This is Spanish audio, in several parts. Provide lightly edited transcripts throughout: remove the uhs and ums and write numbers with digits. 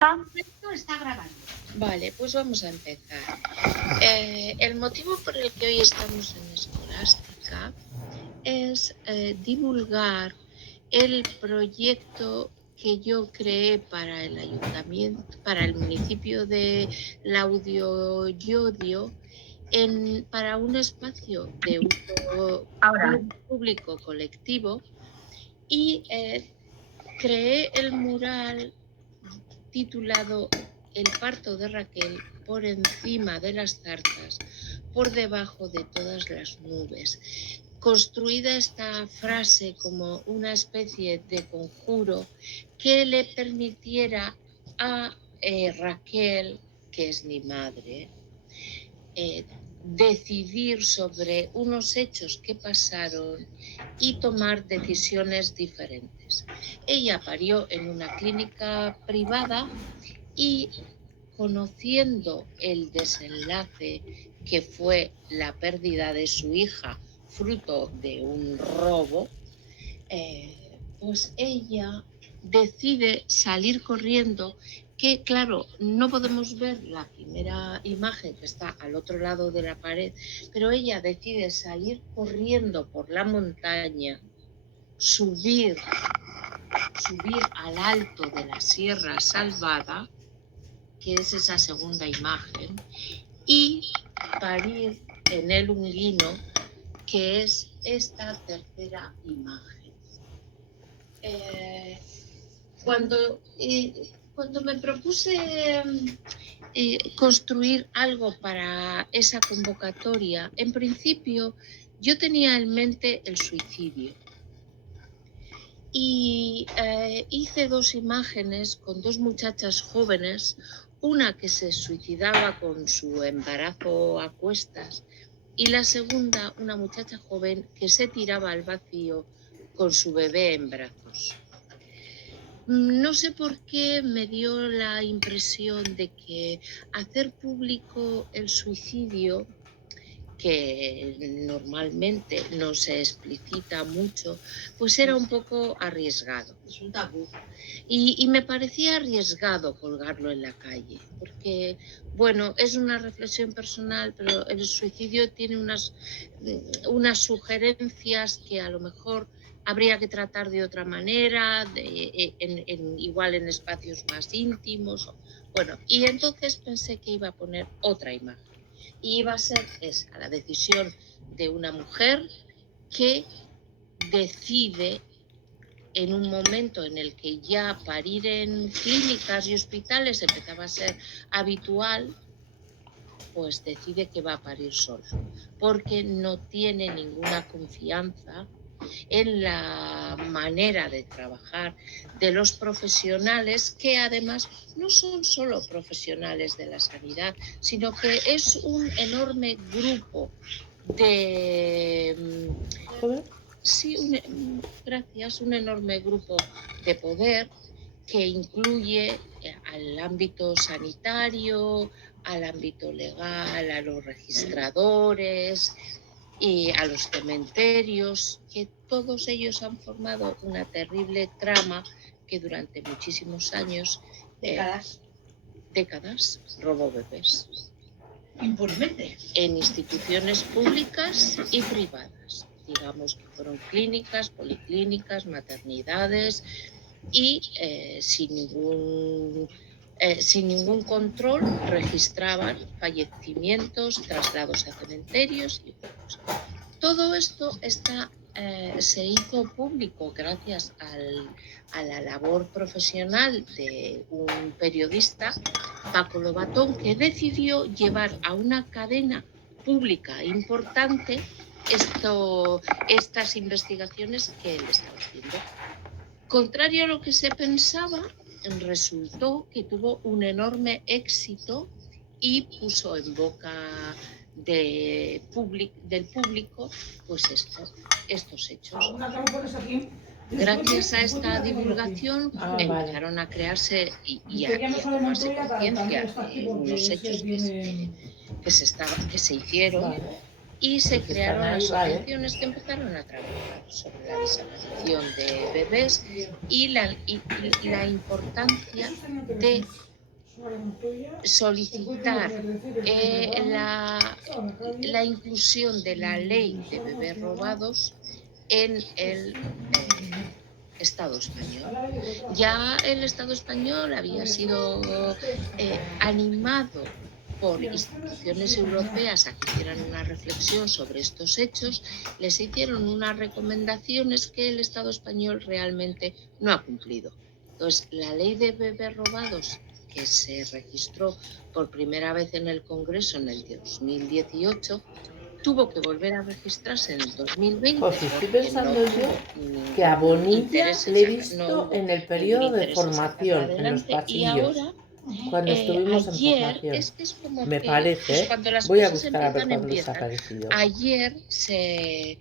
Esto está grabando. Vale, pues vamos a empezar. El motivo por el que hoy estamos en Escolástica es divulgar el proyecto que yo creé para el ayuntamiento, para el municipio de Laudio Llodio, para un espacio de uso público colectivo, y creé el mural titulado El parto de Raquel, por encima de las zarzas, por debajo de todas las nubes. Construida esta frase como una especie de conjuro que le permitiera a Raquel, que es mi madre, decidir sobre unos hechos que pasaron y tomar decisiones diferentes. Ella parió en una clínica privada y, conociendo el desenlace que fue la pérdida de su hija fruto de un robo, pues ella decide salir corriendo, que claro, no podemos ver la primera imagen que está al otro lado de la pared, pero ella decide salir corriendo por la montaña, subir al alto de la Sierra Salvada, que es esa segunda imagen, y parir en el Unguino, que es esta tercera imagen. Cuando me propuse construir algo para esa convocatoria, en principio yo tenía en mente el suicidio. Y hice dos imágenes con dos muchachas jóvenes, una que se suicidaba con su embarazo a cuestas y la segunda, una muchacha joven que se tiraba al vacío con su bebé en brazos. No sé por qué me dio la impresión de que hacer público el suicidio, que normalmente no se explicita mucho, pues era un poco arriesgado. Es un tabú. Y me parecía arriesgado colgarlo en la calle, porque, bueno, es una reflexión personal, pero el suicidio tiene unas sugerencias que a lo mejor habría que tratar de otra manera, igual en espacios más íntimos. Bueno, y entonces pensé que iba a poner otra imagen. Y iba a ser esa, la decisión de una mujer que decide, en un momento en el que ya parir en clínicas y hospitales empezaba a ser habitual, pues decide que va a parir sola, porque no tiene ninguna confianza en la manera de trabajar de los profesionales, que además no son solo profesionales de la sanidad, sino que es un enorme grupo de... Sí, un enorme grupo de poder que incluye al ámbito sanitario, al ámbito legal, a los registradores y a los cementerios, que todos ellos han formado una terrible trama que durante muchísimos años, décadas, robó bebés. Impunemente. En instituciones públicas y privadas. Digamos que fueron clínicas, policlínicas, maternidades, y sin ningún control registraban fallecimientos, traslados a cementerios y otros. Todo esto se hizo público gracias a la labor profesional de un periodista, Paco Lobatón, que decidió llevar a una cadena pública importante estas investigaciones que él estaba haciendo. Contrario a lo que se pensaba, resultó que tuvo un enorme éxito y puso en boca del público pues estos hechos. Gracias a esta divulgación empezaron a crearse y a tomarse conciencia de unos hechos que se hicieron. Y se crearon asociaciones que empezaron a trabajar sobre la desaparición de bebés y la importancia de solicitar la inclusión de la ley de bebés robados en el Estado español. Ya el Estado español había sido animado por instituciones europeas a que hicieran una reflexión sobre estos hechos. Les hicieron unas recomendaciones que el Estado español realmente no ha cumplido. Entonces, la ley de bebés robados, que se registró por primera vez en el Congreso en el 2018, tuvo que volver a registrarse en el 2020. Pues estoy pensando yo que a Bonilla le he visto en el periodo de formación, en los pasillos, cuando estuvimos en formación. Es como me que, parece, cuando las voy a cosas buscar a ver empiezan, cuándo se ha aparecido. Ayer se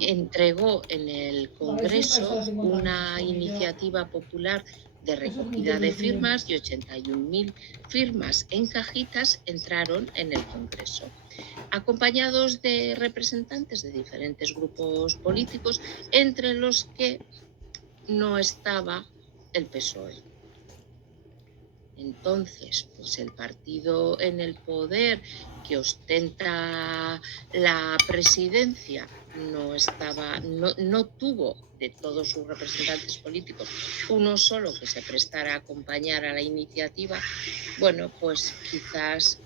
entregó en el Congreso una iniciativa popular de recogida de firmas y 81.000 firmas en cajitas entraron en el Congreso, acompañados de representantes de diferentes grupos políticos, entre los que no estaba el PSOE. Entonces, pues el partido en el poder que ostenta la presidencia no tuvo de todos sus representantes políticos uno solo que se prestara a acompañar a la iniciativa. Bueno, pues quizás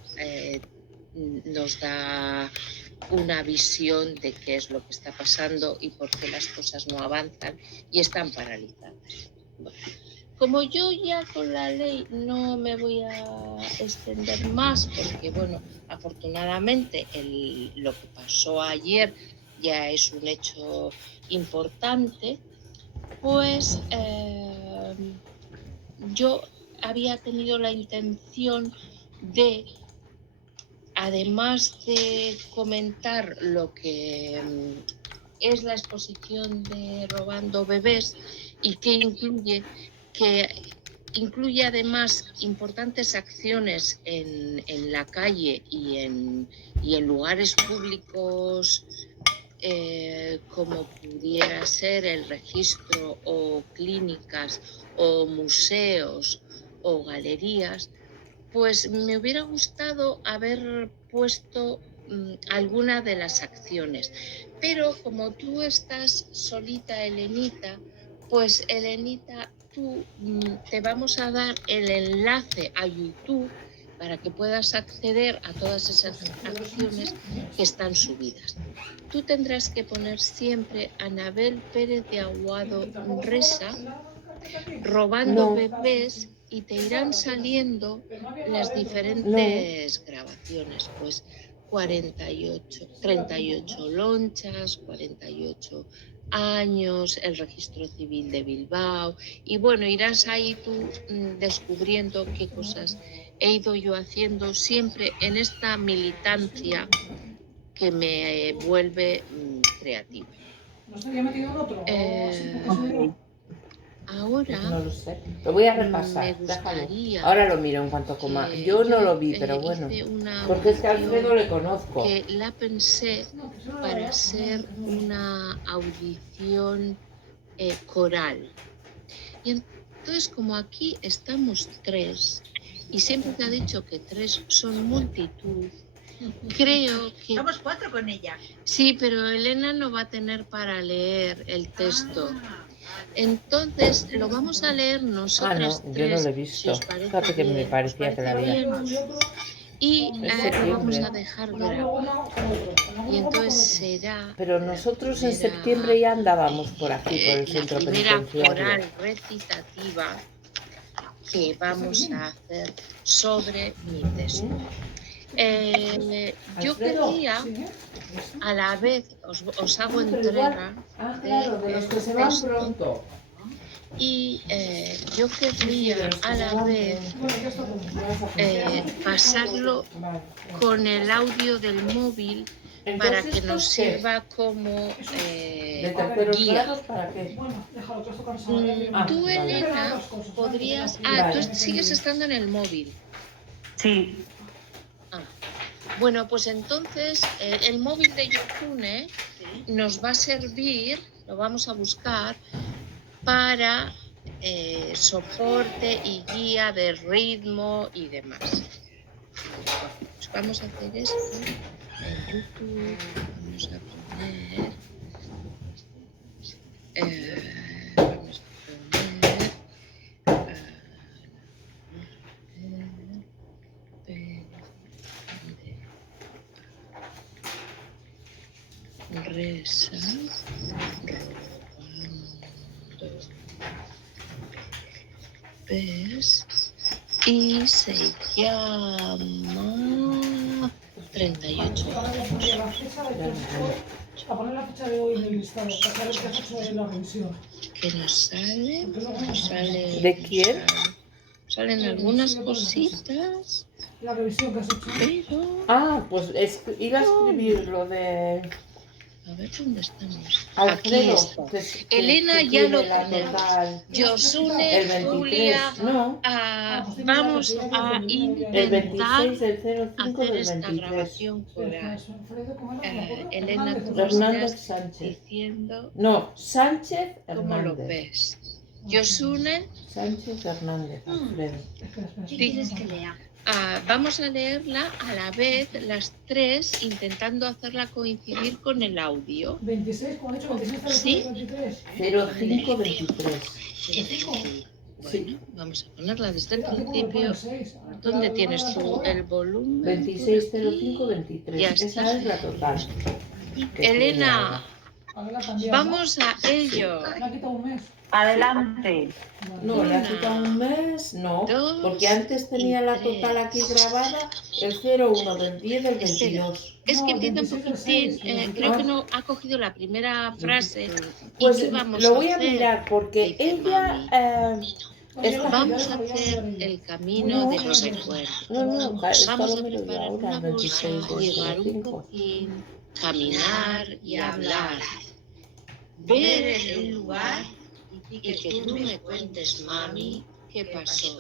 nos da una visión de qué es lo que está pasando y por qué las cosas no avanzan y están paralizadas. Bueno, como yo ya con la ley no me voy a extender más, porque bueno, afortunadamente lo que pasó ayer ya es un hecho importante, pues yo había tenido la intención de, además de comentar lo que es la exposición de Robando Bebés y que incluye además importantes acciones en la calle y en lugares públicos, como pudiera ser el registro o clínicas o museos o galerías, pues me hubiera gustado haber puesto alguna de las acciones. Pero como tú estás solita, Elenita, pues Elenita, te vamos a dar el enlace a YouTube para que puedas acceder a todas esas acciones que están subidas. Tú tendrás que poner siempre Anabel Pérez de Aguado Resa, Robando Bebés, y te irán saliendo las diferentes grabaciones, pues 38 lonchas, 48 años, el registro civil de Bilbao, y bueno, irás ahí tú descubriendo qué cosas he ido yo haciendo siempre en esta militancia que me vuelve creativa. Ahora no lo sé, lo voy a repasar. Ahora lo miro en cuanto coma. Yo no lo vi, pero bueno, porque es que a Alfredo le conozco. Que la pensé para ser una audición coral. Y entonces, como aquí estamos 3, y siempre te ha dicho que 3 son multitud, creo que... Somos 4 con ella. Sí, pero Elena no va a tener para leer el texto. Entonces, lo vamos a leer nosotros. Yo no lo he visto. Si Fíjate que me parecía que la había. Y lo vamos a dejar grabado. Y entonces será... Pero nosotros en septiembre ya andábamos por aquí, por el centro penitenciario. La primera coral recitativa que vamos a hacer sobre mi texto. Yo quería, a la vez, os hago entrega de los que se van pronto. Y yo querría a la vez pasarlo con el audio del móvil para que nos sirva como guía. Tú, Elena, podrías... tú sigues estando en el móvil. Sí. Bueno, pues entonces el móvil de Yokune nos va a servir, lo vamos a buscar, para soporte y guía de ritmo y demás. Pues vamos a hacer esto en YouTube. Vamos a poner... vamos a poner... Reza, ¿ves? Y se llama 38 años. A poner la fecha de hoy en el listado, para saber qué fecha es la revisión. ¿Qué nos sale? Nos sale... ¿De quién? Salen algunas cositas. La revisión que has hecho. Pero... Ah, pues iba a escribir lo de... A ver dónde estamos. Alfredo, Aquí está. Elena ya lo tenemos. Josune, El 23, Julia, no. vamos a El intentar 26 del 05 hacer del esta 23. grabación coral. Elena, tú nos Hernández estás Sánchez. diciendo No, Sánchez cómo lo Hernández. ves. Josune, Sánchez Hernández, Alfredo. ¿Qué quieres que lea? vamos a leerla a la vez, las tres, intentando hacerla coincidir con el audio. 26, como he dicho, 26, ¿Sí? 23. 0523. Bueno, vamos a ponerla desde el principio. ¿Dónde tienes tú el volumen? 260523. Ya Esa está. es la total. Elena, vamos a ello. Me ha quitado un mes. Adelante. No, le ha quitado un mes, no. Dos Porque antes tenía la total aquí grabada el 01 del 10 del 22. Es que No, empieza un 26 del poquitín, 6, creo que no ha cogido la primera frase. Pues ¿Y qué vamos lo voy a hacer? mirar porque Dice ella... Vamos a hacer el camino de los recuerdos. No, esto Vamos lo a miro yo preparar ahora, una bolsa, 26 del llevar un 05. cojín, caminar y hablar. Ver el lugar y que tú me cuentes, mami, qué pasó.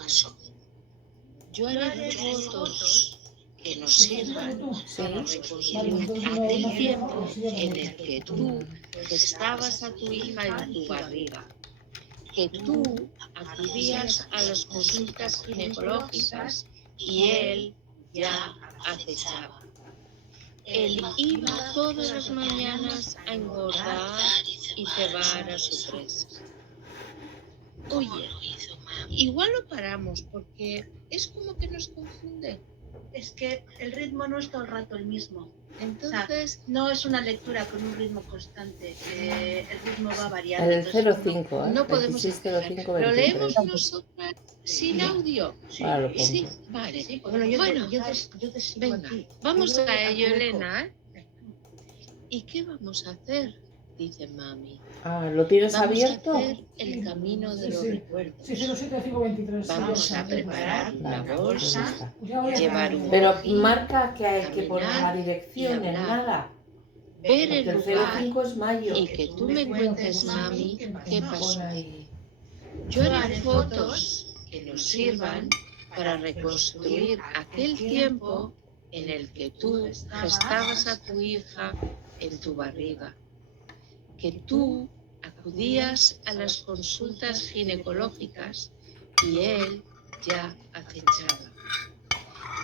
Yo haré fotos que nos sirvan para reconstruir aquel tiempo en el que tú gestabas a tu hija en tu barriga, que tú acudías a las consultas ginecológicas y él ya acechaba. Él iba todas las mañanas a engordar y cebar a su presa. Oye, igual lo paramos porque es como que nos confunde. Es que el ritmo no es todo el rato el mismo. Entonces, No es una lectura con un ritmo constante. El ritmo va variando. El entonces 05, ¿eh? no podemos 2605 lo 23. leemos nosotras sin audio. Ahora lo pongo. Sí, vale. Sí, Bueno, yo te sigo venga, aquí. vamos a ello, Elena. ¿Y qué vamos a hacer? Dice mami. Ah, ¿lo tienes Vamos abierto? a hacer el camino de los recuerdos. 607-523. Vamos a preparar una bolsa, Ya voy a llevar ponerlo. un Pero cojín, marca que hay que poner caminar la dirección y en hablar. nada. ver Porque el el lugar 05 es mayo. y que tú me cuentes, mami, qué pasó. Pon ahí. Yo haré fotos que nos sirvan para reconstruir aquel tiempo en el que tú gestabas a tu hija en tu barriga, que tú acudías a las consultas ginecológicas y él ya acechaba.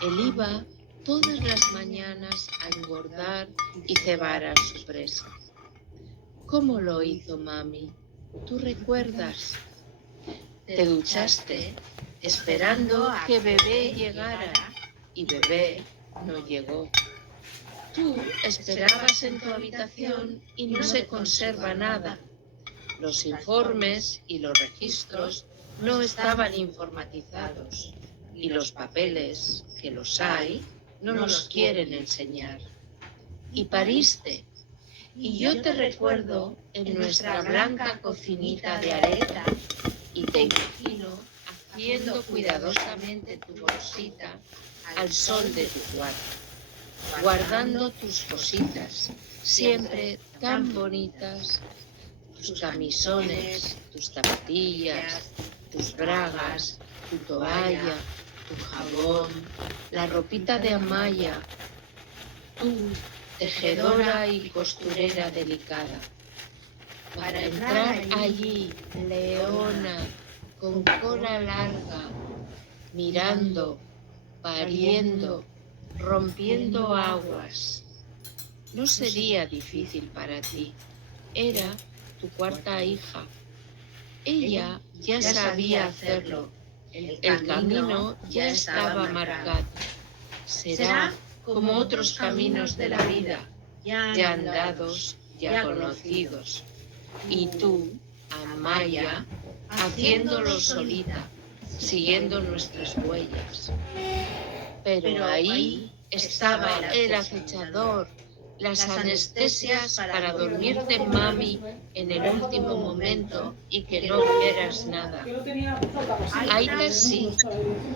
Él iba todas las mañanas a engordar y cebar a su presa. ¿Cómo lo hizo mami? ¿Tú recuerdas? Te duchaste esperando que bebé llegara y bebé no llegó. Tú esperabas en tu habitación y no se conserva nada. Los informes y los registros no estaban informatizados y los papeles, que los hay, no nos quieren enseñar. Y pariste. Y yo te recuerdo en nuestra blanca cocinita de areta y te imagino haciendo cuidadosamente tu bolsita al sol de tu cuarto, guardando tus cositas, siempre tan bonitas, tus camisones, tus zapatillas, tus bragas, tu toalla, tu jabón, la ropita de Amaya, tú, tejedora y costurera delicada. Para entrar allí, leona, con cola larga, mirando, pariendo, rompiendo aguas. No sería difícil para ti. Era tu cuarta hija. Ella ya sabía hacerlo. El camino ya estaba marcado. Será como otros caminos de la vida, ya andados, ya conocidos. Y tú, Amaya, haciéndolo solita, siguiendo nuestras huellas. Pero ahí estaba el acechador, las anestesias para dormirte, mami, en el último momento y que no vieras nada. Aita sí,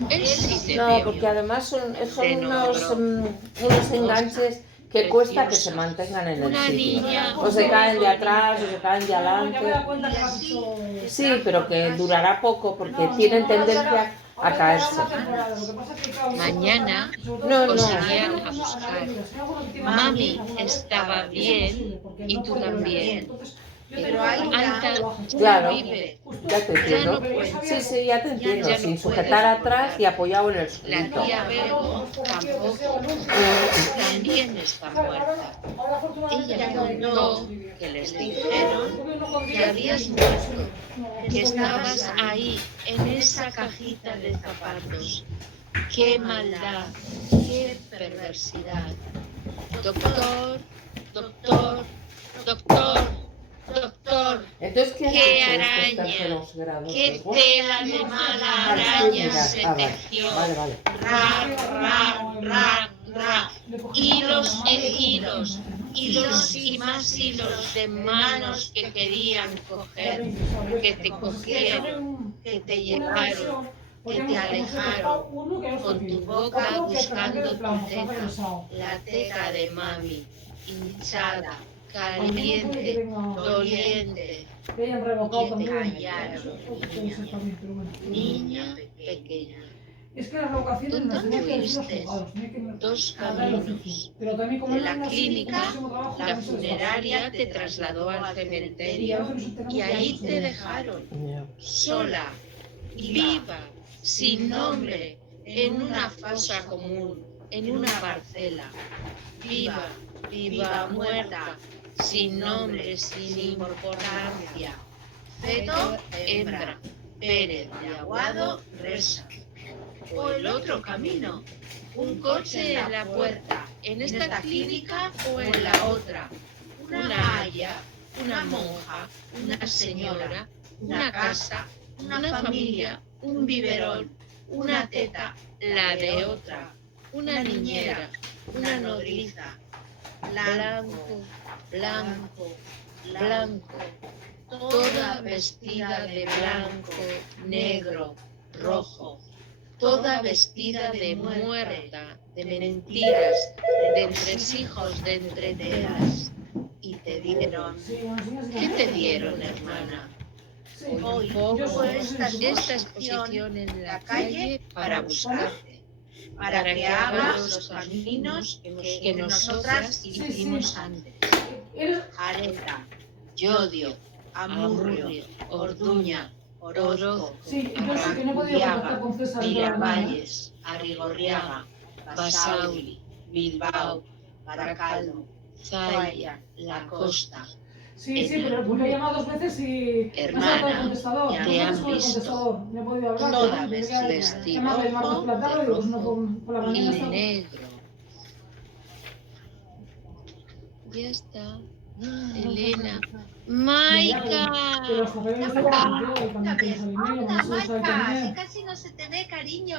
él sí te No, vio. porque además son Te unos, nombró. unos enganches que cuesta que se mantengan en el Una sitio. niña O se caen de atrás, o se caen de Ya me he adelante. dado cuenta que me has hecho... Sí, pero que durará poco porque No, tienen no, tendencia a ahora caerse. una temporada, lo que pasa es que, claro, Mañana No, os no. irían a buscar. Mami estaba bien y tú también. Pero Aita Claro, vive. ya te Ya entiendo. no puede. Sí, sí, ya te entiendo. Ya no Sin puede sujetar atrás recordar. y apoyado en el La suelito. tía Bego tampoco. También está muerta. Ella contó que les dijeron que habías muerto, que estabas ahí, en esa cajita de zapatos. ¡Qué maldad! ¡Qué perversidad! Doctor, doctor, doctor, doctor. Entonces, ¿qué has ¡Qué hecho estos araña! terceros grados? ¡Qué tela de mala araña se tejió! Vale, vale. Ra, ra, ra, ra. Hilos y hilos, hilos y más hilos de manos que querían coger, que te cogieron, que te llevaron, que te alejaron, con tu boca buscando tu teta, la teta de mami, hinchada, caliente, doliente, Que hayan revocado que te también. callaron, Eso puede ser también, pero bueno. niña pequeña. Es que las revocaciones las ¿Dónde tenía que decir los fuiste? juzgados, tenía que Dos hablar el caminos. oficio. Pero también como De no la hay una clínica, muchísimo trabajo, la también se les va. funeraria te trasladó al cementerio y ahí te dejaron Ya. sola, viva, sin nombre, en una fosa común, en una parcela. Viva, viva, muerta, sin nombre, sin importancia. Feto, hembra, Pérez de Aguado, Resa. O el otro camino, un coche en la puerta, en esta clínica o en la otra. Una haya, una monja, una señora, una casa, una familia, un biberón, una teta, la de otra, una niñera, una nodriza. Blanco, blanco, blanco, toda vestida de blanco, negro, rojo, toda vestida de muerta, de mentiras, de entresijos, de entretelas. Y te dieron. ¿Qué te dieron, hermana? Hoy pongo esta exposición en la calle para buscarte, para que hagas los caminos que nosotras hicimos antes. Areta, Llodio, Amurrio, Orduña, Orozco, Sí, yo sí que no he podido contactar con César. Miravalles, Arrigorriaga, Basauri, Bilbao, Baracaldo, Zaya, La Costa. Sí, sí, pero porque he llamado 2 veces y no se ha dado el contestador. Hermana, Dos te han veces con el visto. contestador, no he podido hablar. Toda He vestida llamado el martes por la tarde y digo, pues no, rojo por la y mañana estaba. negro. Ya está. Elena. ¡Maika! Pero los papeles los tengo yo y cuando te los Hola, alineos, Maika, si también. casi no se te ve, cariño.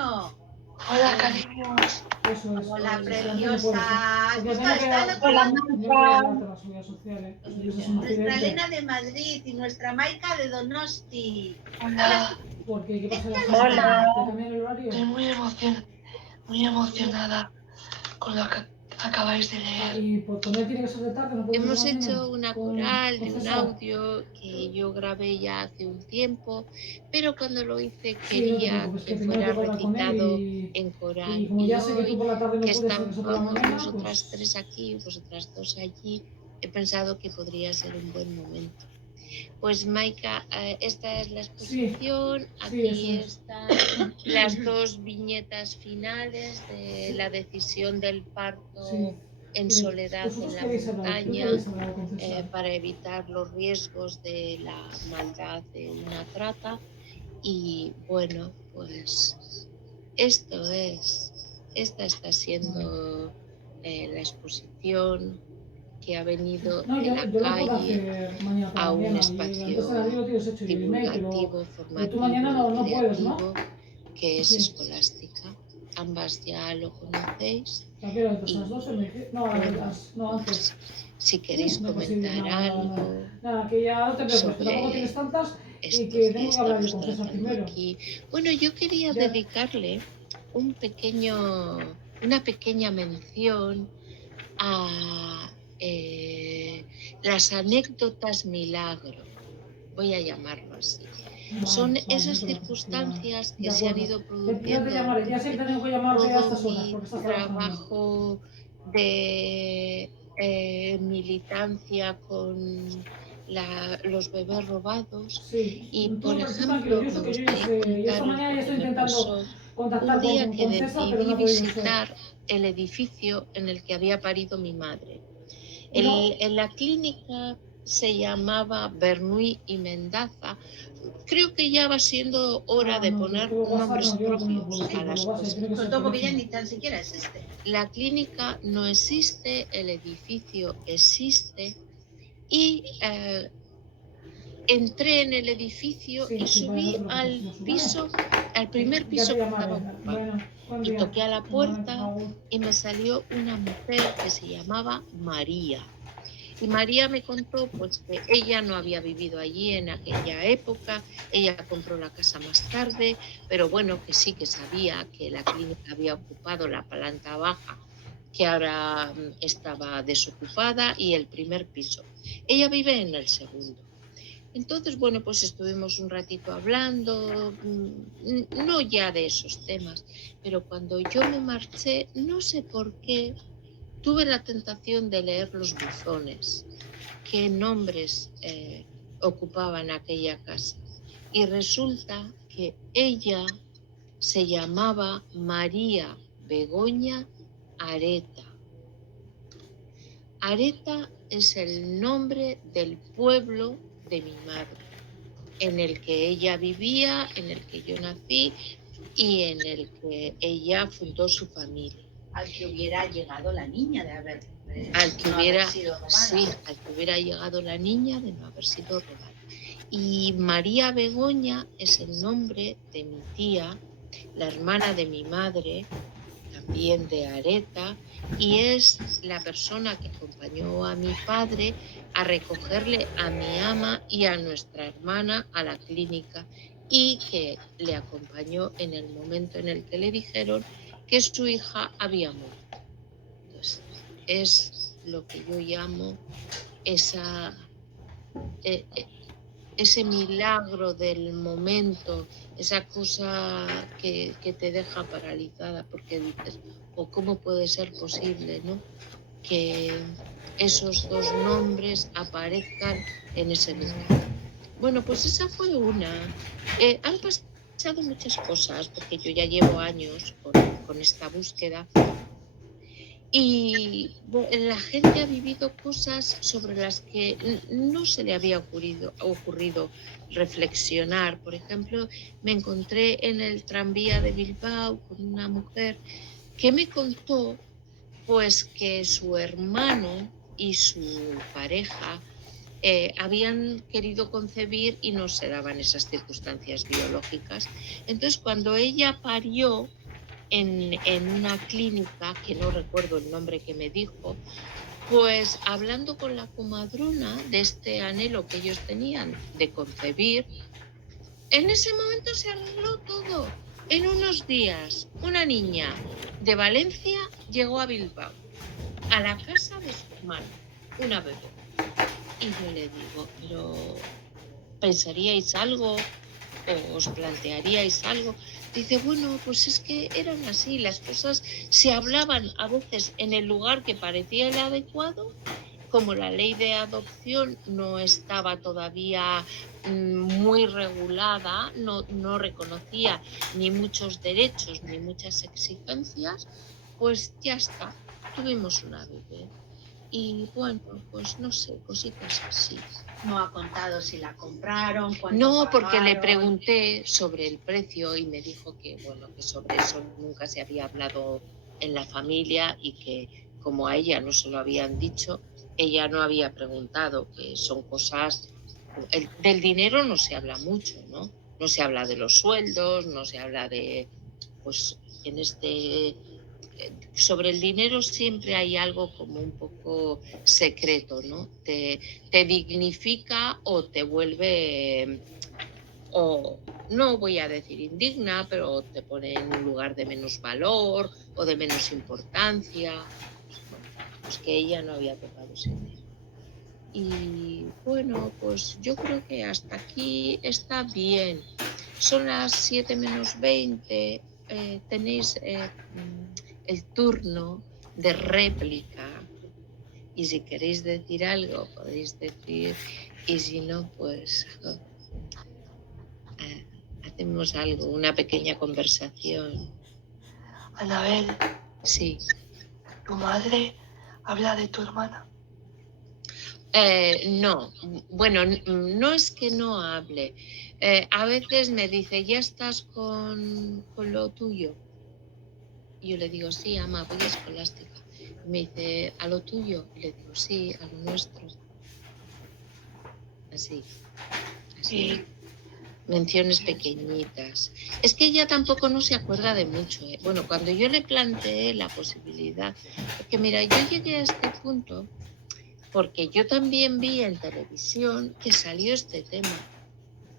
Hola, cariños. Eso es. Hola, sí, preciosa. Porque ¿Has tengo que estado Hola, con no puedo hablar de las seguridad social, eso es un nuestra accidente. Elena de Madrid y nuestra Maika de Donosti? Hola. Porque, ¿qué pasa? Hola. ¿Te cambian el horario? Estoy muy emocionada con lo que acabáis de leer. Y por poner tiene que ser de tarde, no puedo Hemos ir hecho una coral de un César. audio que yo grabé ya hace un tiempo, pero cuando lo hice Sí, no te quería preocupes, que primero fuera tengo que hablar con él recitado y en coral. y como Y ya sé que tú hoy, por la tarde no que puedes, porque es por la estamos mañana, nosotras pues... tres aquí, vosotras dos allí, he pensado que podría ser un buen momento. Pues Maika, esta es la exposición, sí, aquí están las dos viñetas finales de la decisión del parto en soledad en la montaña para evitar los riesgos de la maldad de una trata. Y bueno, pues esta está siendo la exposición que ha venido de la calle a un espacio divulgativo, formativo y creativo, que es Escolástica. Ambas ya lo conocéis. Y bueno, pues, si queréis comentar algo sobre esto que estamos tratando aquí. Bueno, yo quería dedicarle una pequeña mención a las anécdotas milagro, voy a llamarlo así. Son esas circunstancias que se han ido produciendo todo mi trabajo de militancia con los bebés robados. Y por ejemplo, me gustaría contar lo que me pasó un día que decidí visitar el edificio en el que había parido mi madre. En la clínica se llamaba Bernuy y Mendaza. Creo que ya va siendo hora de poner nombres propios a las cosas. Porque ya ni tan siquiera existe. La clínica no existe, el edificio existe y entré en el edificio y subí al primer piso que estaba ocupado. Y toqué a la puerta y me salió una mujer que se llamaba María. Y María me contó pues que ella no había vivido allí en aquella época, ella compró la casa más tarde, pero bueno, que sí que sabía que la clínica había ocupado la planta baja, que ahora estaba desocupada, y el primer piso. Ella vive en el segundo. Entonces, bueno, pues estuvimos un ratito hablando, no ya de esos temas, pero cuando yo me marché, no sé por qué, tuve la tentación de leer los buzones, qué nombres ocupaban aquella casa. Y resulta que ella se llamaba María Begoña Areta. Areta es el nombre del pueblo de mi madre, en el que ella vivía, en el que yo nací y en el que ella fundó su familia. Al que hubiera llegado la niña de haber sido robada. Al que hubiera llegado la niña de no haber sido robada. Y María Begoña es el nombre de mi tía, la hermana de mi madre, también de Areta, y es la persona que acompañó a mi padre a recogerle a mi ama y a nuestra hermana a la clínica, y que le acompañó en el momento en el que le dijeron que su hija había muerto. Entonces, es lo que yo llamo ese milagro del momento, esa cosa que te deja paralizada, porque dices, ¿cómo puede ser posible, no?, que esos dos nombres aparezcan en ese lugar? Bueno, pues esa fue una. Han pasado muchas cosas, porque yo ya llevo años con esta búsqueda, y la gente ha vivido cosas sobre las que no se le había ocurrido reflexionar. Por ejemplo, me encontré en el tranvía de Bilbao con una mujer que me contó pues que su hermano y su pareja habían querido concebir y no se daban esas circunstancias biológicas. Entonces, cuando ella parió en una clínica, que no recuerdo el nombre que me dijo, pues hablando con la comadrona de este anhelo que ellos tenían de concebir, en ese momento se arregló todo. En unos días, una niña de Valencia llegó a Bilbao, a la casa de su hermano, una bebé. Y yo le digo, ¿pero pensaríais algo? ¿O os plantearíais algo? Dice, bueno, pues es que eran así, las cosas se hablaban a veces en el lugar que parecía el adecuado como la ley de adopción no estaba todavía muy regulada, no reconocía ni muchos derechos ni muchas exigencias, pues ya está, tuvimos una bebé. Y bueno, pues no sé, cositas así. No ha contado si la compraron, cuánto No, porque le pagaron. pregunté sobre el precio y me dijo que, bueno, que sobre eso nunca se había hablado en la familia y que como a ella no se lo habían dicho, ella no había preguntado, que son cosas... del dinero no se habla mucho, ¿no? No se habla de los sueldos, no se habla de... Pues en sobre el dinero siempre hay algo como un poco secreto, ¿no? Te dignifica o te vuelve, o no voy a decir indigna, pero te pone en un lugar de menos valor o de menos importancia. Pues que ella no había tocado ese tema. Y bueno, pues yo creo que hasta aquí está bien. Son las 7 menos 20. Tenéis el turno de réplica. Y si queréis decir algo, podéis decir. Y si no, pues hacemos algo, una pequeña conversación. Anabel, Sí. ¿tu madre habla de tu hermana? No, bueno, no es que no hable. A veces me dice, ¿ya estás con lo tuyo? Y yo le digo, sí, ama, voy a escolástica. Y me dice, ¿a lo tuyo? Y le digo, sí, a lo nuestro. Así. Sí. Menciones pequeñitas. Es que ella tampoco no se acuerda de mucho. Bueno, cuando yo le planteé la posibilidad, porque mira, yo llegué a este punto porque yo también vi en televisión que salió este tema.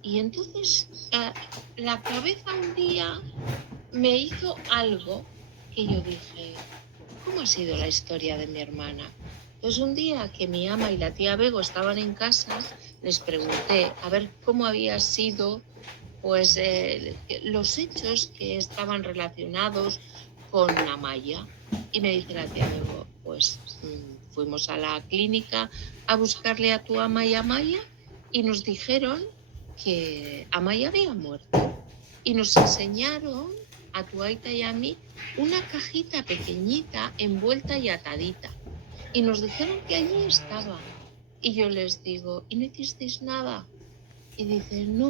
Y entonces la cabeza un día me hizo algo que yo dije, ¿cómo ha sido la historia de mi hermana? Pues un día que mi ama y la tía Bego estaban en casa, les pregunté a ver cómo había sido pues los hechos que estaban relacionados con Amaya. Y me dice la tía Bego, pues fuimos a la clínica a buscarle a tu ama y a Amaya y nos dijeron que Amaya había muerto. Y nos enseñaron a tu aita y a mí una cajita pequeñita envuelta y atadita. Y nos dijeron que allí estaba. Y yo les digo, ¿y no hicisteis nada? Y dicen, no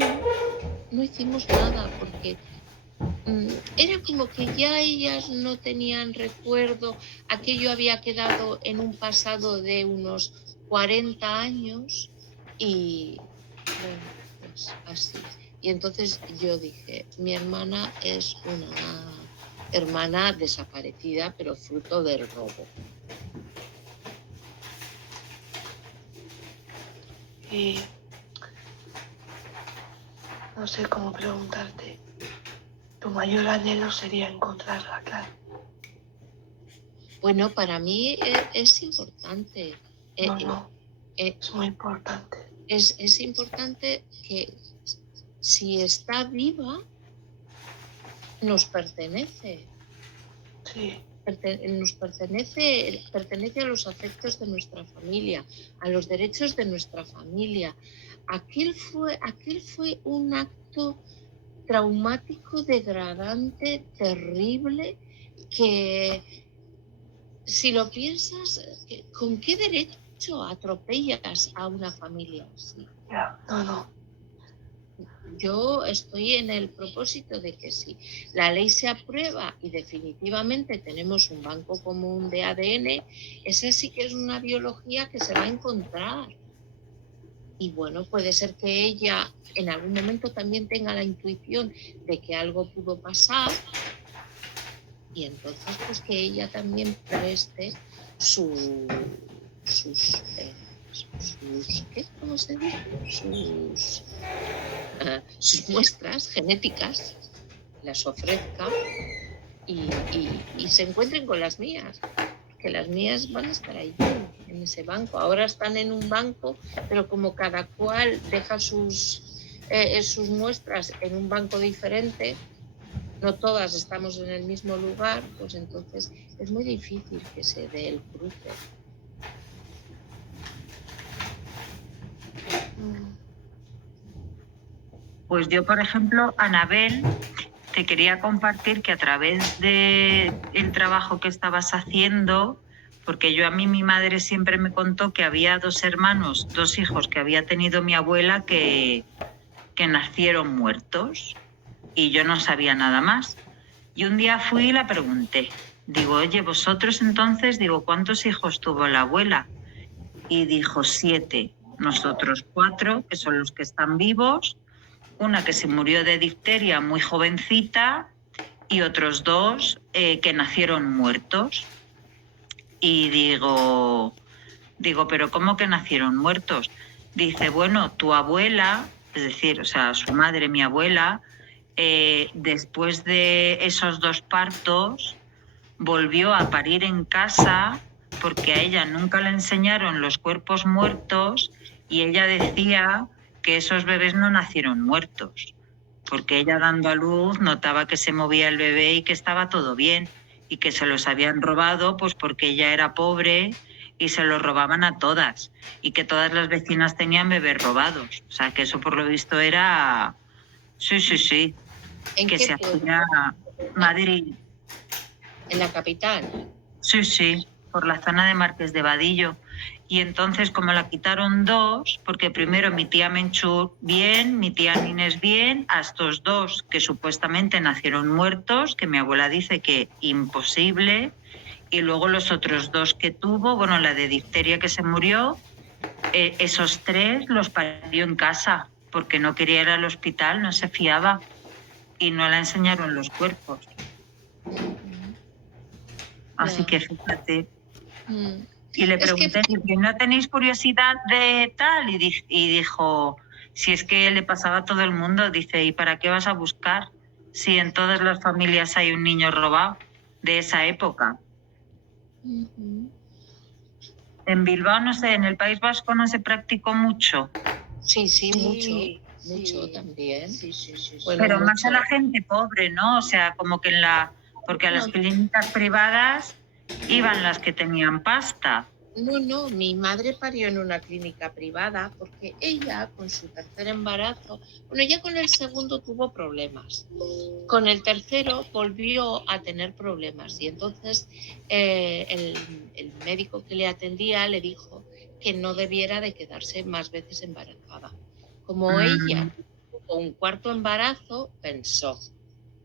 hicimos nada porque era como que ya ellas no tenían recuerdo, aquello había quedado en un pasado de unos 40 años y bueno, pues así. Y entonces yo dije, mi hermana es una hermana desaparecida, pero fruto del robo. Y no sé cómo preguntarte. Tu mayor anhelo sería encontrarla, claro. Bueno, para mí es importante. Es muy importante. Es importante que si está viva, nos pertenece. Sí. Nos pertenece a los afectos de nuestra familia, a los derechos de nuestra familia. Aquel fue un acto traumático, degradante, terrible, que si lo piensas, ¿con qué derecho atropellas a una familia así? Ya, no. Yo estoy en el propósito de que si la ley se aprueba y definitivamente tenemos un banco común de ADN, esa sí que es una biología que se va a encontrar. Y bueno, puede ser que ella en algún momento también tenga la intuición de que algo pudo pasar y entonces pues que ella también preste sus muestras genéticas, las ofrezca y se encuentren con las mías, que las mías van a estar ahí en ese banco. Ahora están en un banco, pero como cada cual deja sus muestras en un banco diferente, no todas estamos en el mismo lugar, pues entonces es muy difícil que se dé el cruce. Pues yo, por ejemplo, Anabel, te quería compartir que a través del trabajo que estabas haciendo, porque a mí mi madre siempre me contó que había 2 hermanos, 2 hijos que había tenido mi abuela que nacieron muertos y yo no sabía nada más. Y un día fui y la pregunté, digo, oye, vosotros entonces, digo, ¿cuántos hijos tuvo la abuela? Y dijo 7, nosotros 4, que son los que están vivos, una que se murió de difteria muy jovencita y otros 2 que nacieron muertos. Y digo, pero ¿cómo que nacieron muertos? Dice, bueno, tu abuela, es decir, o sea, su madre, mi abuela, después de esos 2 partos, volvió a parir en casa porque a ella nunca le enseñaron los cuerpos muertos y ella decía que esos bebés no nacieron muertos, porque ella dando a luz notaba que se movía el bebé y que estaba todo bien y que se los habían robado pues porque ella era pobre y se los robaban a todas y que todas las vecinas tenían bebés robados. O sea, que eso por lo visto era... Sí. ¿En que qué se pueblo? hacía Madrid. ¿En la capital? Sí, por la zona de Marqués de Vadillo. Y entonces, como la quitaron 2, porque primero mi tía Menchú bien, mi tía Inés bien, a estos 2 que supuestamente nacieron muertos, que mi abuela dice que imposible, y luego los otros 2 que tuvo, bueno, la de difteria que se murió, esos 3 los parió en casa, porque no quería ir al hospital, no se fiaba, y no la enseñaron los cuerpos. Así que fíjate. Y le pregunté, ¿no tenéis curiosidad de tal? Y dijo, si es que le pasaba a todo el mundo, dice, ¿y para qué vas a buscar si en todas las familias hay un niño robado de esa época? En Bilbao, no sé, en el País Vasco no se practicó mucho. Sí, mucho también. Sí. Bueno, pero mucho. Más a la gente pobre, ¿no? O sea, como que porque a las clínicas privadas iban las que tenían pasta. No, mi madre parió en una clínica privada porque ella con su tercer embarazo, bueno, ya con el segundo tuvo problemas. Con el tercero volvió a tener problemas y entonces el médico que le atendía le dijo que no debiera de quedarse más veces embarazada. Como ella tuvo un 4.º embarazo, pensó,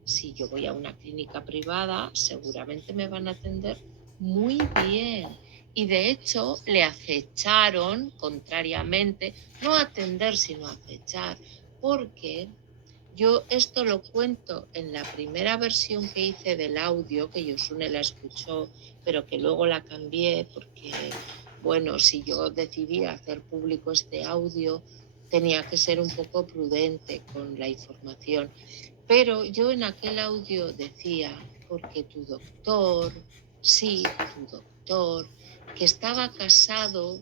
si yo voy a una clínica privada, seguramente me van a atender muy bien. Y de hecho le acecharon, contrariamente, no atender, sino acechar, porque yo esto lo cuento en la primera versión que hice del audio, que Josune la escuchó, pero que luego la cambié porque, bueno, si yo decidía hacer público este audio, tenía que ser un poco prudente con la información. Pero yo en aquel audio decía, porque tu doctor, que estaba casado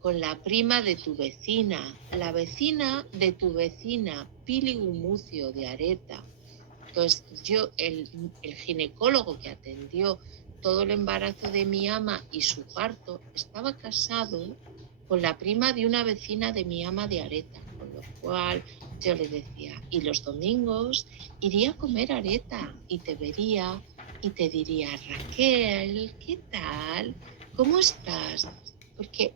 con la prima de tu vecina, la vecina de tu vecina, Pili Gumucio de Areta. Entonces el ginecólogo que atendió todo el embarazo de mi ama y su parto, estaba casado con la prima de una vecina de mi ama de Areta, con lo cual yo le decía, y los domingos iría a comer Areta y te vería y te diría, Raquel, ¿qué tal? ¿Cómo estás? Porque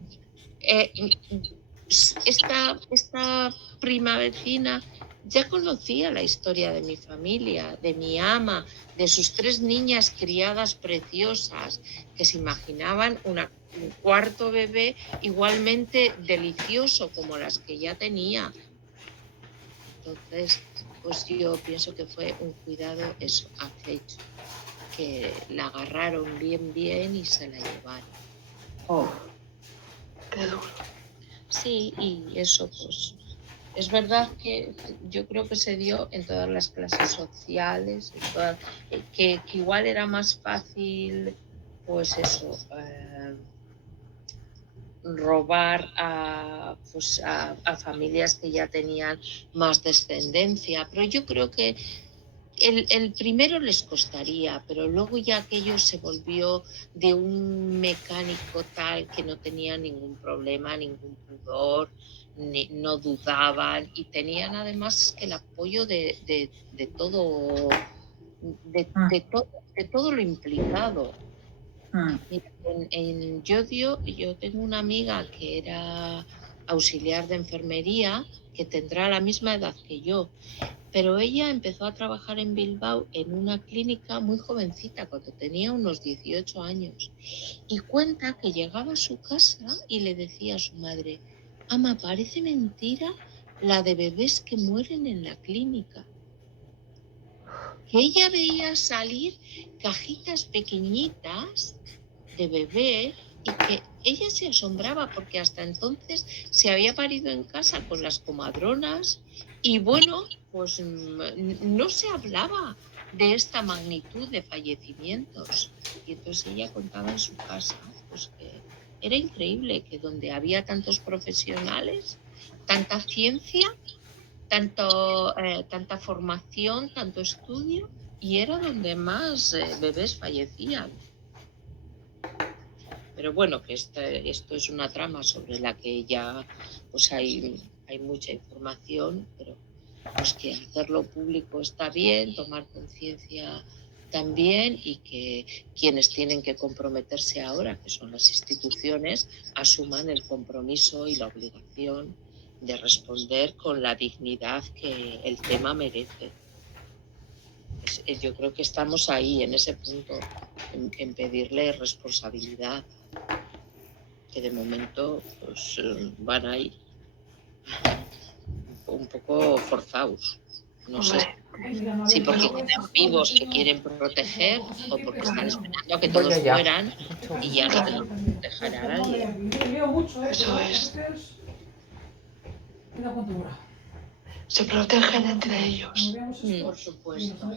esta prima vecina ya conocía la historia de mi familia, de mi ama, de sus 3 niñas criadas preciosas que se imaginaban un 4.º bebé igualmente delicioso como las que ya tenía. Entonces, pues yo pienso que fue un cuidado acecho, que la agarraron bien y se la llevaron. Oh, qué duro. Sí, y eso pues es verdad que yo creo que se dio en todas las clases sociales, que igual era más fácil, pues eso, robar a familias que ya tenían más descendencia, pero yo creo que el primero les costaría, pero luego ya aquello se volvió de un mecánico tal que no tenía ningún problema, ningún pudor, no dudaban y tenían además el apoyo de todo, de todo lo implicado. Mira, en Llodio yo tengo una amiga que era auxiliar de enfermería que tendrá la misma edad que yo, pero ella empezó a trabajar en Bilbao en una clínica muy jovencita, cuando tenía unos 18 años, y cuenta que llegaba a su casa y le decía a su madre: ama, parece mentira la de bebés que mueren en la clínica. Que ella veía salir cajitas pequeñitas de bebé y que ella se asombraba porque hasta entonces se había parido en casa con las comadronas y bueno, pues no se hablaba de esta magnitud de fallecimientos. Y entonces ella contaba en su casa pues que era increíble que donde había tantos profesionales, tanta ciencia, tanta formación, tanto estudio, y era donde más bebés fallecían. Pero bueno, que esto es una trama sobre la que ya pues hay mucha información, pero pues que hacerlo público está bien, tomar conciencia también, y que quienes tienen que comprometerse ahora, que son las instituciones, asuman el compromiso y la obligación de responder con la dignidad que el tema merece. Yo creo que estamos ahí, en ese punto, en pedirle responsabilidad, que de momento pues, van a ir un poco forzados. No sé si porque quedan vivos que quieren proteger o porque están esperando a que todos mueran y ya no quieren proteger a nadie. Eso es. Mira cuánto dura. Se protegen entre ellos. Por supuesto.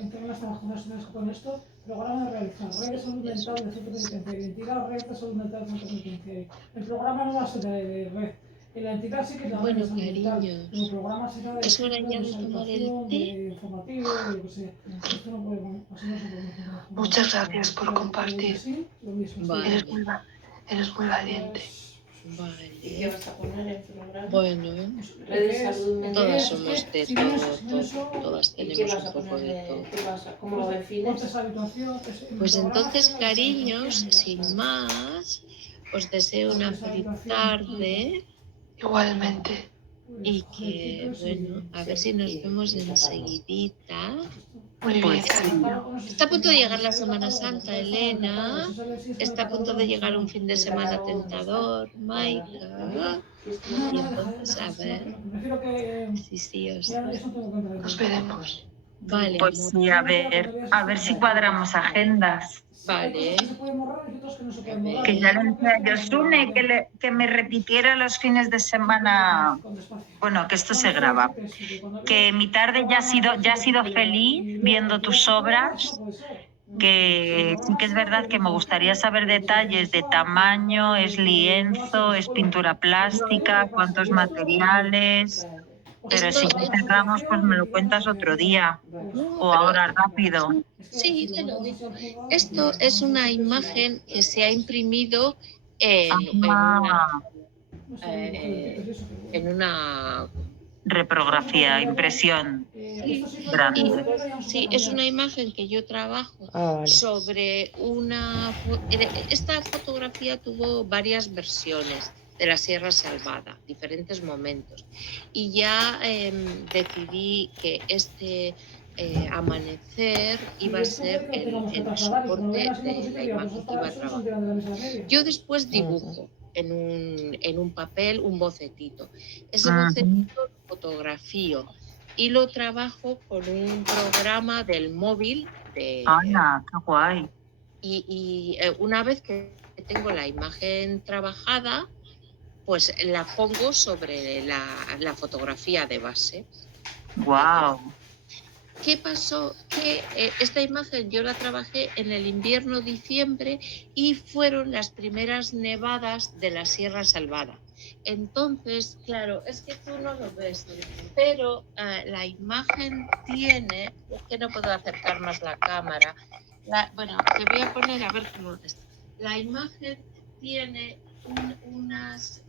Con esto, programa de realizar red de salud mental del centro penitenciario, identidad red de salud mental del centro penitenciario. El programa no va a ser de red. En la entidad sí que también es mental. El programa será de salutación, de informativo, de lo que sea. Esto no podemos, así no se puede. Muchas gracias por compartir. Vale. Eres muy valiente. Vale. ¿Y qué vas a poner en programa? Bueno, Red de salud mental. todas somos de todo, todas tenemos un poco de todo. ¿Cómo lo defines? Pues entonces, cariños, sin más, os deseo una feliz tarde. Igualmente. Y que, bueno, a ver si nos vemos enseguidita. Muy bien, cariño. Está a punto de llegar la Semana Santa, Elena. Está a punto de llegar un fin de semana tentador, Maika. Y entonces, a ver. Sí, os... Nos veremos. Vale, pues sí, a ver si cuadramos agendas. Vale. Que ya le decía a Yosune que me repitiera los fines de semana, bueno, que esto se graba, que mi tarde ya ha sido feliz viendo tus obras, que sí que es verdad que me gustaría saber detalles de tamaño, es lienzo, es pintura plástica, cuántos materiales, pero si ya cerramos pues me lo cuentas otro día o ahora rápido. Sí, te lo digo. Esto es una imagen que se ha imprimido en una reprografía, impresión grande. Sí, es una imagen que yo trabajo sobre una... Esta fotografía tuvo varias versiones de la Sierra Salvada, diferentes momentos. Y ya decidí que este amanecer iba a ser el soporte de la imagen que iba a trabajar. Yo después dibujo en un papel un bocetito. Ese bocetito lo fotografío y lo trabajo con un programa del móvil. ¡Anda, qué guay! Y una vez que tengo la imagen trabajada, pues la pongo sobre la fotografía de base. ¡Guau! ¿Qué pasó? Que esta imagen yo la trabajé en el invierno-diciembre y fueron las primeras nevadas de la Sierra Salvada. Entonces, claro, es que tú no lo ves, pero la imagen tiene, es que no puedo acercar más la cámara. Bueno, te voy a poner a ver cómo está. La imagen tiene unas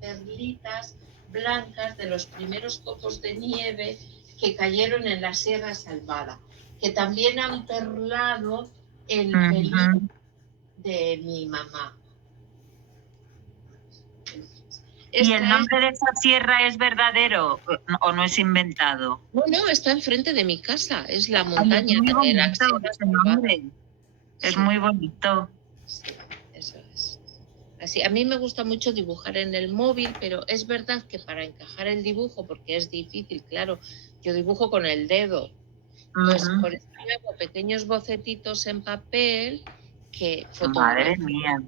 perlitas blancas de los primeros copos de nieve que cayeron en la Sierra Salvada, que también han perlado el pelín de mi mamá. ¿Y el nombre de esa sierra es verdadero o no es inventado? No, está enfrente de mi casa, es la montaña de la Sierra Salvada. Es muy bonito. Sí, eso es. Así, a mí me gusta mucho dibujar en el móvil, pero es verdad que para encajar el dibujo, porque es difícil, claro, yo dibujo con el dedo, pues por eso hago pequeños bocetitos en papel que Madre mía.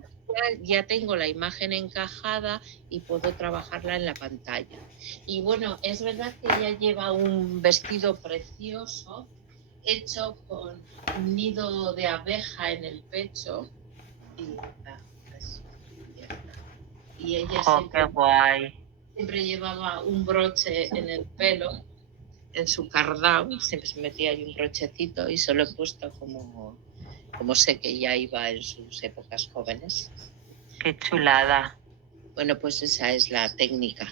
Ya tengo la imagen encajada y puedo trabajarla en la pantalla. Y bueno, es verdad que ella lleva un vestido precioso hecho con un nido de abeja en el pecho y ella siempre llevaba un broche en el pelo, en su cardao, siempre se metía ahí un brochecito y se lo he puesto como sé que ya iba en sus épocas jóvenes. Qué chulada. Bueno, pues esa es la técnica.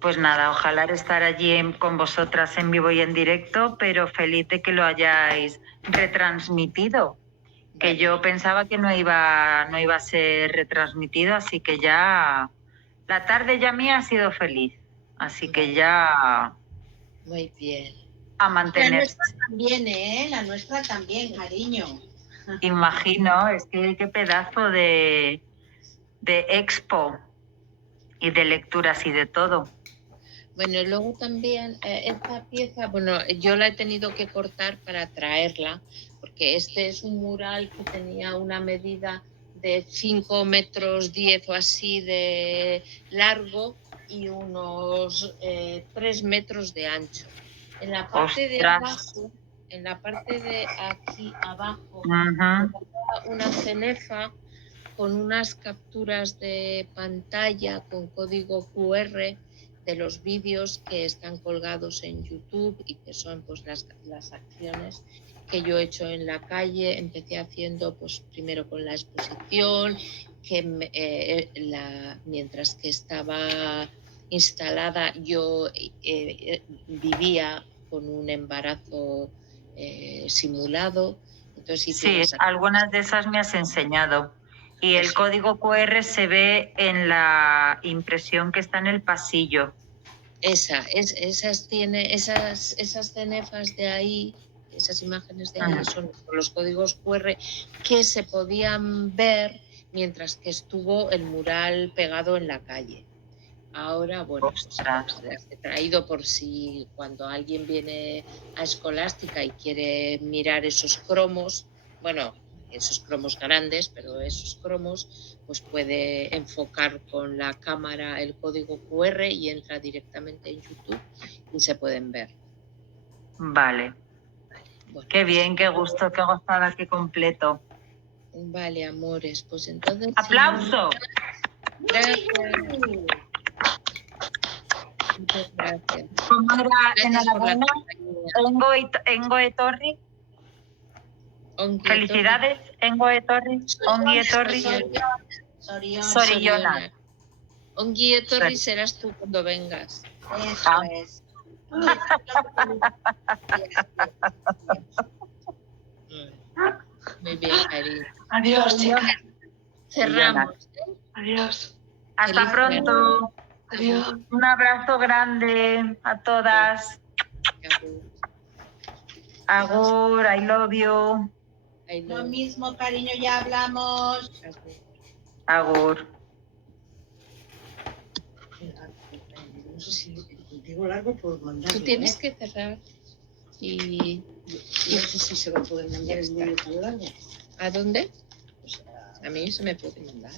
Pues nada, ojalá estar allí con vosotras en vivo y en directo, pero feliz de que lo hayáis retransmitido. Vale. Que yo pensaba que no iba a ser retransmitido, así que ya la tarde ya mía ha sido feliz. Así que ya... Muy bien. A mantener. La nuestra también, ¿eh? La nuestra también, cariño. Imagino, es que qué pedazo de expo y de lecturas y de todo. Bueno, luego también esta pieza, bueno, yo la he tenido que cortar para traerla, porque este es un mural que tenía una medida de 5 metros 10 o así de largo y unos 3 metros de ancho. En la parte de abajo, en la parte de aquí abajo, una cenefa con unas capturas de pantalla con código QR de los vídeos que están colgados en YouTube y que son pues las acciones que yo he hecho en la calle. Empecé haciendo pues primero con la exposición, que mientras que estaba instalada yo vivía con un embarazo simulado. Entonces, sí, algunas de esas me has enseñado. Y el código QR se ve en la impresión que está en el pasillo. Esas cenefas de ahí, esas imágenes de ahí son los códigos QR que se podían ver mientras que estuvo el mural pegado en la calle. Ahora, bueno, pues las he traído por si cuando alguien viene a Escolástica y quiere mirar esos cromos, bueno, esos cromos grandes, pero esos cromos, pues puede enfocar con la cámara el código QR y entra directamente en YouTube y se pueden ver. Vale. Bueno, qué bien, qué gusto, qué gozada, qué completo. Vale, amores, pues entonces... ¡Aplauso! Gracias. Muchas gracias. ¿Cómo era? Enhorabuena. Engo Etorri. Felicidades, Engo Etorri. Ongi Etorri. Sorillona. Ongi Etorri serás tú cuando vengas. Eso es. Muy bien, cariño. Adiós, chicas. Cerramos. Adiós. Hasta pronto. Adiós. Un abrazo grande a todas. Agur, I love you. Lo mismo, cariño, ya hablamos. Agur. No sé si contigo largo por mandarlo. Tú tienes que cerrar y... No sé si se va a poder mandar el vídeo tan largo. ¿A dónde? Pues a mí se me puede mandar.